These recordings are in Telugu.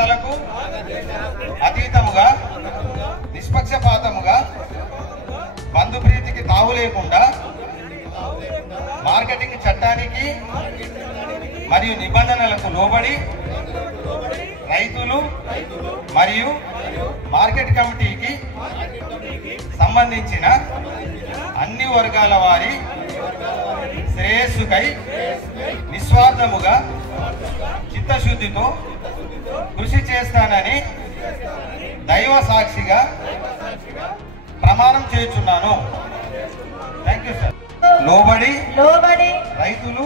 రాగద్వేషాలకు అతీతముగా నిష్పక్షపాతముగా బంధుప్రీతికి తావు లేకుండా మార్కెటింగ్ చట్టానికి మరియు నిబంధనలకు లోబడి రైతులు మరియు మార్కెట్ కమిటీకి సంబంధించిన అన్ని వర్గాల వారి శ్రేయస్సుకై నిస్వార్థముగా చిత్తశుద్ధితో కృషి చేస్తానని దైవ సాక్షిగా ప్రమాణం చేస్తున్నాను. Thank you sir. లోబడి రైతులు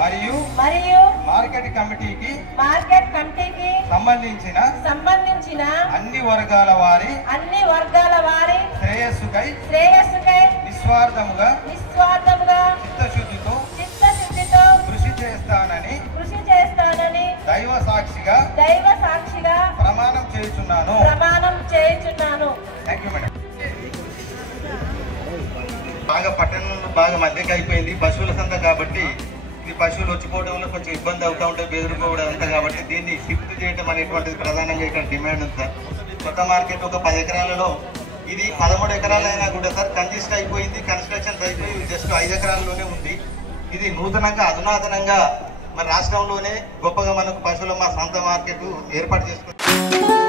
మరియు మార్కెట్ కమిటీకి సంబంధించిన అన్ని వర్గాల వారి శ్రేయస్సుకై నిస్వార్థముగా చిత్తశుద్ధితో కృషి చేస్తానని దైవ సాక్షిగా ప్రమాణం చేస్తున్నాను. Thank you madam. బాగా పట్టణంలో బాగా మధ్యకి అయిపోయింది, పశువుల సంత కాబట్టి ఇది పశువులు వచ్చిపోవడంలో కొంచెం ఇబ్బంది అవుతూ ఉంటాయి, బెదిరిపోవడం అంతా. కాబట్టి దీన్ని షిఫ్ట్ చేయడం అనేటువంటిది ప్రధానంగా ఇక్కడ డిమాండ్ ఉంది సార్. కొత్త మార్కెట్ ఒక 10 ఎకరాలలో ఇది 13 ఎకరాలైనా కూడా సార్ కంజెస్ట్ అయిపోయింది, కన్స్ట్రక్షన్స్ అయిపోయి జస్ట్ 5 ఎకరాల్లోనే ఉంది. ఇది నూతనంగా అధునాతనంగా మన రాష్ట్రంలోనే గొప్పగా మనకు పశువుల మా సొంత మార్కెట్ ఏర్పాటు చేసుకుంటాం.